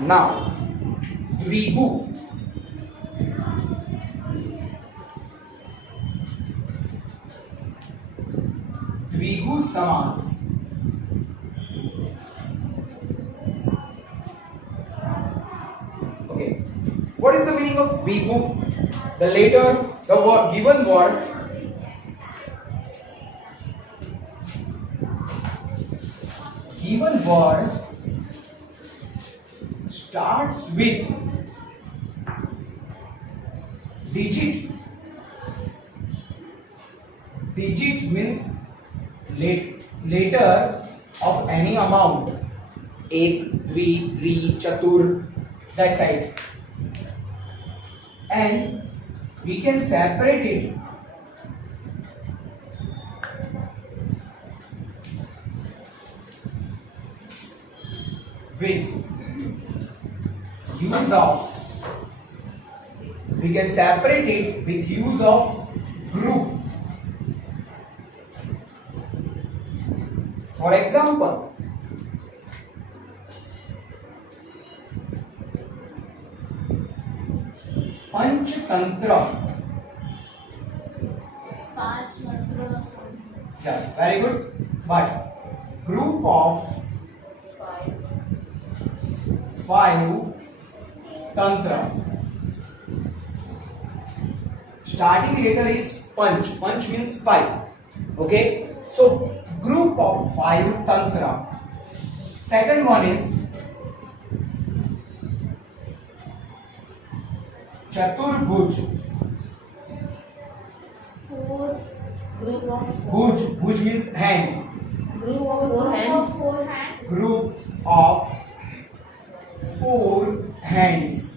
Now, द्विगु. द्विगु समास. Okay. What is the meaning of द्विगु? The later, the word, given word starts with digit. Digit means letter of any amount. एक, द्वि, त्रि, चतुर, that type. And we can separate it with use of group. For example, Panchatantra. Yes, very good. But group of five tantra. Starting letter is panch. Panch means five. Okay. So group of five tantra. Second one is चतुर्भुज. Bhuj means hand. Group of four hands. Group of four hands.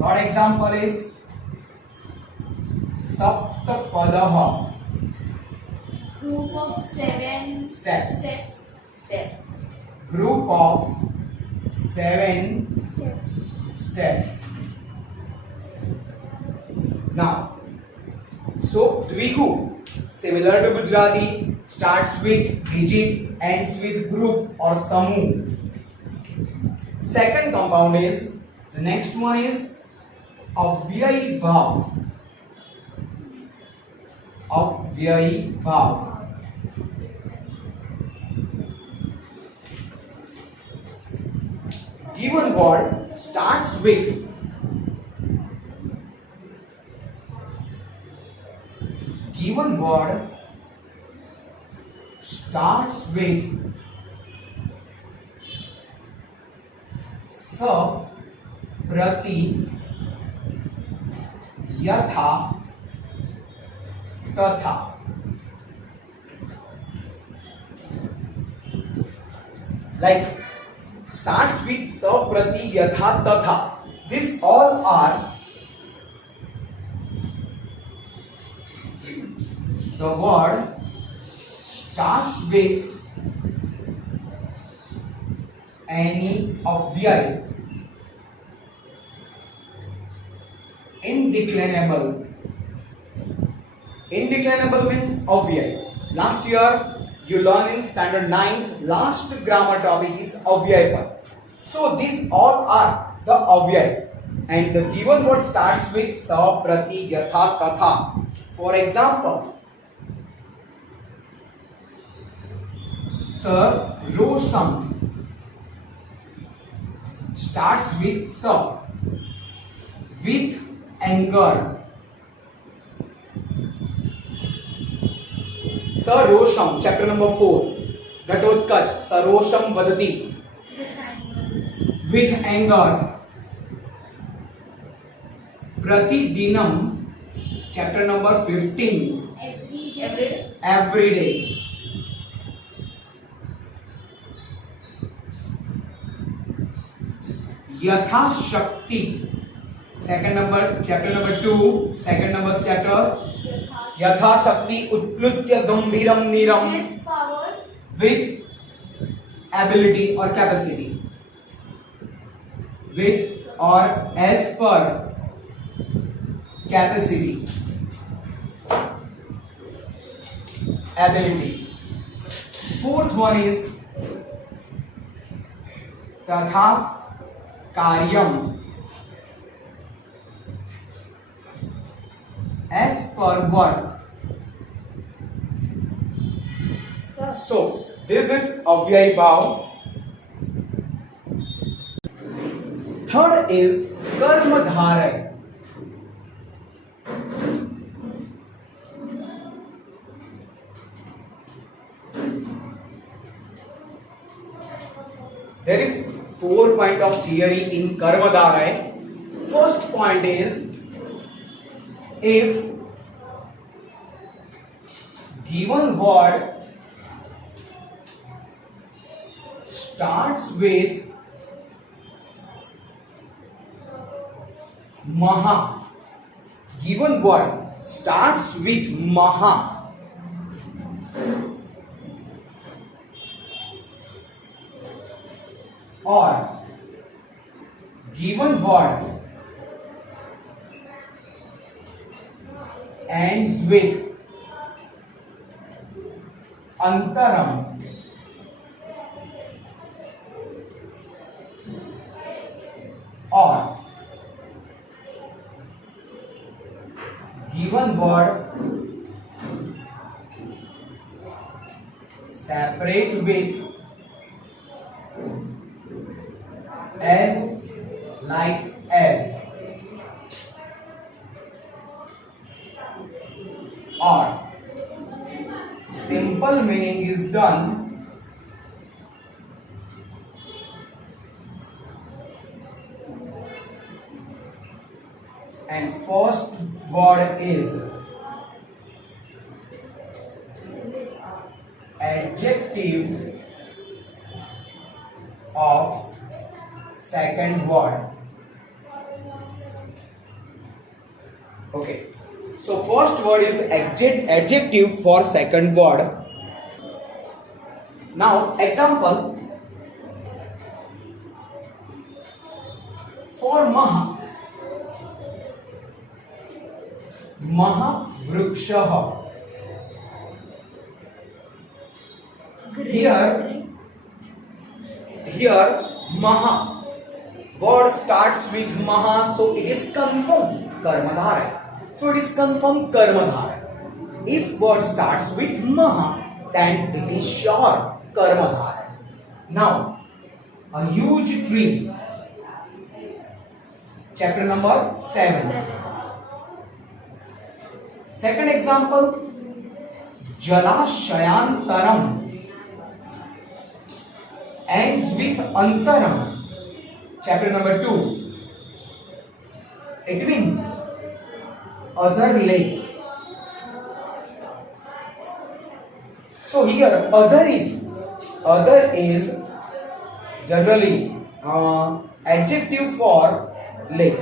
Third example is Saptapadah. Group of seven steps. Group of seven steps. Now, so द्विगु similar to Gujarati starts with digit, ends with group or samu. Second compound is, the next one is अव्ययी भाव. अव्ययी भाव. Given word starts with स, प्रति, यथा, तथा. Like starts with sa, prati, yatha, tatha. These all are the word starts with any अव्यय. Indeclinable. Indeclinable means अव्यय. Last year you learn in standard 9th, last grammar topic is अव्यय पद. So these all are the अव्यय, and the given word starts with sa, prati, yatha, tatha. For example, Sarosam starts with sa, with anger. Sarosham, chapter number 4, Ghatotkach, Sarosham vadati, with anger. Pratidinam, chapter number 15, every day. Yatha Shakti, second number, chapter number 2, second number chapter. Yatha Shakti Utplutya Gambhiram Niram, with power, with ability or capacity, with or as per capacity, ability. Fourth one is तथा कार्यम as per work. So this is अव्ययी भाव. Third is कर्मधारय. There is 4 point of theory in कर्मधारय. First point is, if given word starts with maha, given word starts with maha, or given word ends with antaram, or given word separate with as, like as, or simple meaning is done and first word is adjective of second word. Okay, so first word is adjective for second word. Now example, for maha, महावृक्षः. Here maha word starts with maha, so it is confirmed कर्मधारय. So it is confirmed कर्मधारय. If word starts with maha, then it is sure कर्मधारय. Now a huge tree, chapter number 7. Second example, Jalashayantaram ends with Antaram, chapter number 2. It means other lake. So here other is generally adjective for lake.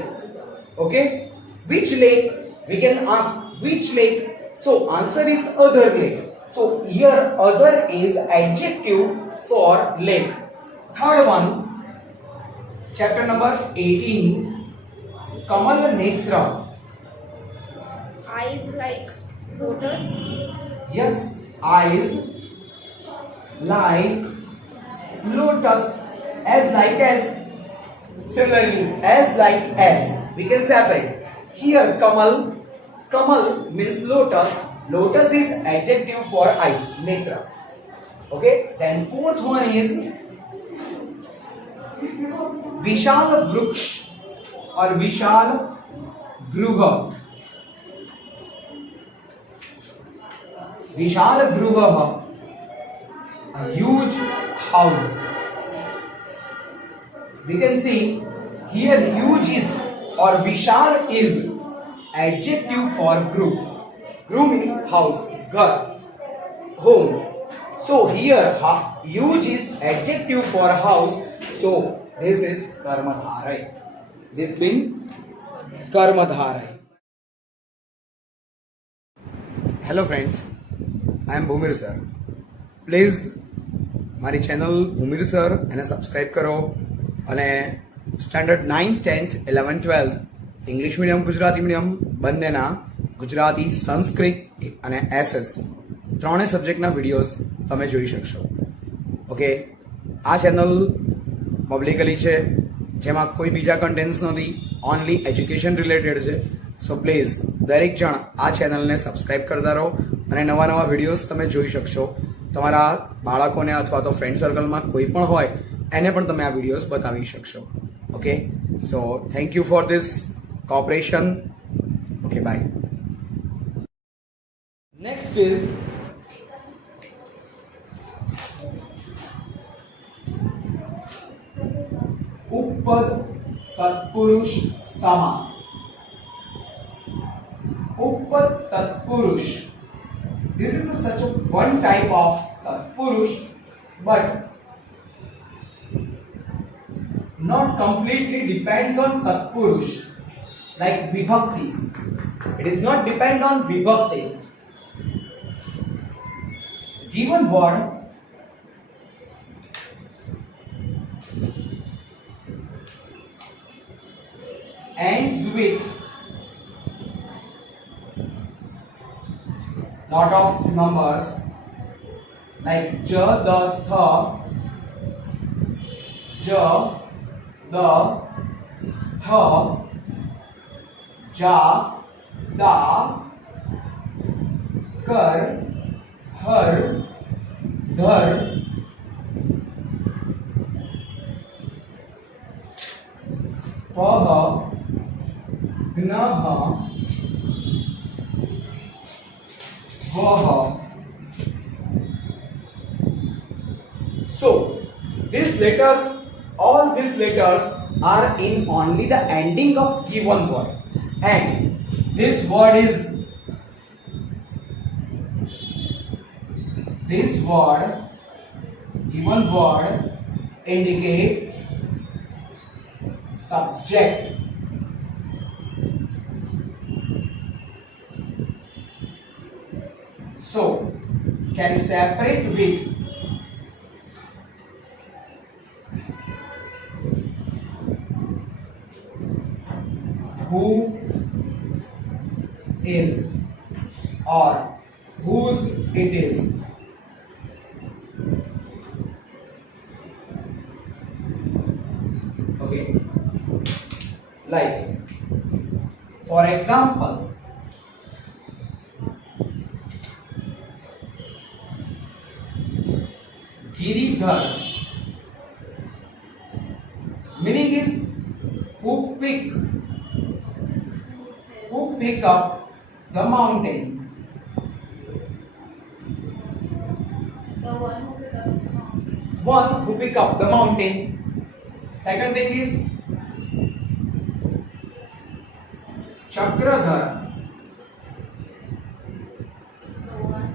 Okay, which lake? We can ask which lake. So answer is other lake. So here other is adjective for lake. Third one, chapter number 18, Kamal Netra. Eyes like lotus. Yes, eyes like lotus, as like as. Similarly, as like as, we can separate. Here Kamal means lotus. Lotus is adjective for eyes, netra. Okay, then fourth one is Vishal Vruksh or Vishal Gruha. Vishal Gruha, a huge house. We can see here huge is or Vishal is adjective for group. Group means house, ghar, home. So here huge is adjective for house. So this is karmadharai. This means karmadharai. Hello friends, I am Bhumir sir. Please મારી channel ભૂમિર sir એને subscribe કરો અને standard 9th 10th 11th 12th English medium Gujarati medium બંનેના ગુજરાતી સંસ્કૃત અને SS ત્રણેય સબ્જેક્ટના videos તમે જોઈ શકશો. ઓકે, આ ચેનલ પબ્લિકલી છે, જેમાં કોઈ બીજા કન્ટેન્ટ્સ નથી, ઓનલી એજ્યુકેશન રિલેટેડ છે. સો પ્લીઝ દરેક જણ આ ચેનલને સબસ્ક્રાઇબ કરતા રહો અને નવા નવા વિડીયોઝ તમે જોઈ શકશો. તમારા બાળકોને અથવા તો ફ્રેન્ડ સર્કલમાં કોઈ પણ હોય એને પણ તમે આ વિડીયોઝ બતાવી શકશો. Okay, so thank you for this cooperation. Okay, bye. Next is उपपद तत्पुरुष समास. उपपद तत्पुरुष, this is such a one type of tatpurush, but not completely depends on tatpurush like vibhaktis. It is not depend on vibhaktis. Given word ends with lot of numbers like j, the, stha, j, the, stha, ja, da, kar, har, dhar, pah, gnah, vah. So these letters, all these letters are in only the ending of given word, and this word is given word indicate subject. So can separate with who is or whose it is. Okay, like for example, Giridhar, meaning is who pick up the mountain. The one who picks the mountain. One who pick up the mountain. Second thing is Chakradhar, The one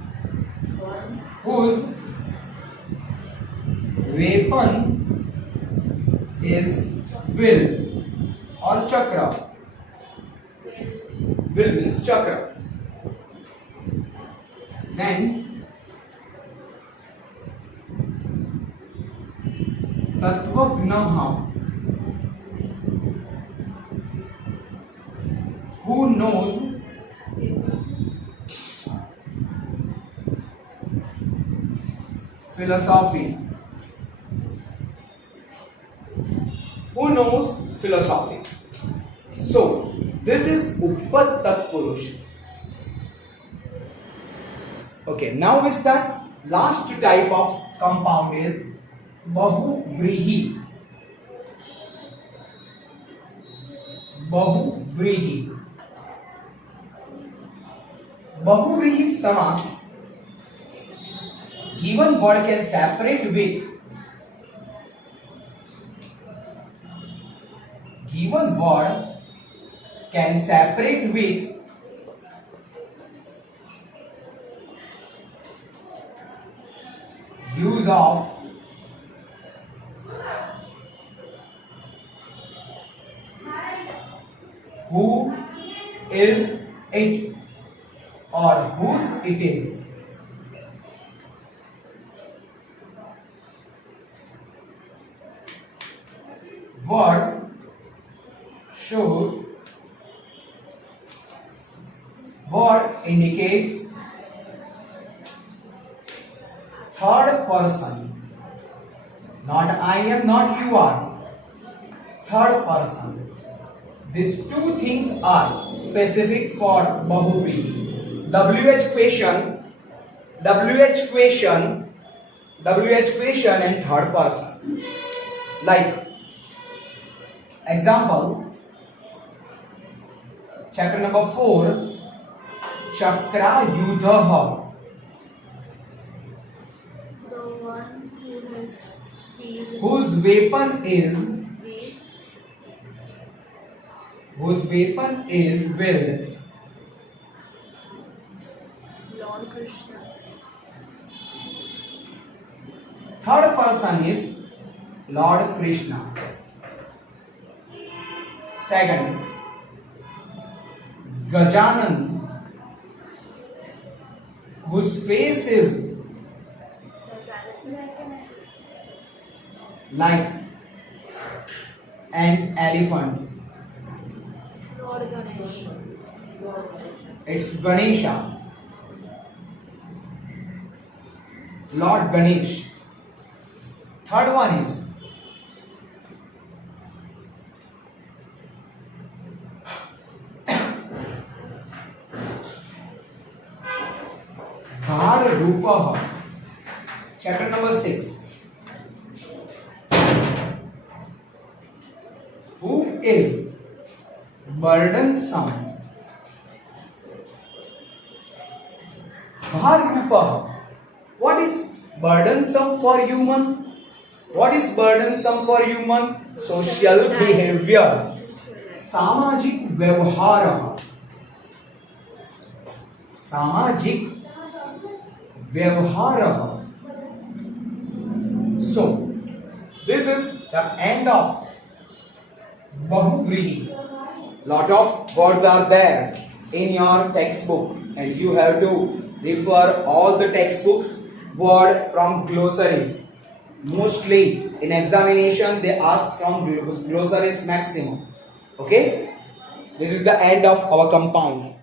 whose weapon is will or chakra. Will means chakra. Then Tattvagnaha, who knows philosophy. Who knows philosophy. So this is Uppad Tatpurush. Okay, now we start. Last type of compound is Bahuvrihi. Bahuvrihi. Bahuvrihi Samas. Given word can separate with use of who is it or whose it is. Word should, word indicates third person, not I am am, not you are. Third person. These two things are specific for Bahuvrihi. WH question, and third person. Like example, chapter number 4, Chakra Yudhaha. The one who has been Whose weapon is willed. Lord Krishna. Third person is Lord Krishna. Second, Gajanan, whose face is like an elephant. Lord Ganesh. It's Ganesha. Lord Ganesh. Third one is Dhar Rupaha. Chapter number 6. Who is burdensome? Dhar Rupaha. What is burdensome for human? What is burdensome for human? Social behavior. Samajik vyavhara. Samajik vyavhara. So, this is the end of Bahuvrihi. Lot of words are there in your textbook, and you have to refer all the textbooks word from glossaries. Mostly in examination they ask from glossaries maximum. Okay, this is the end of our compound.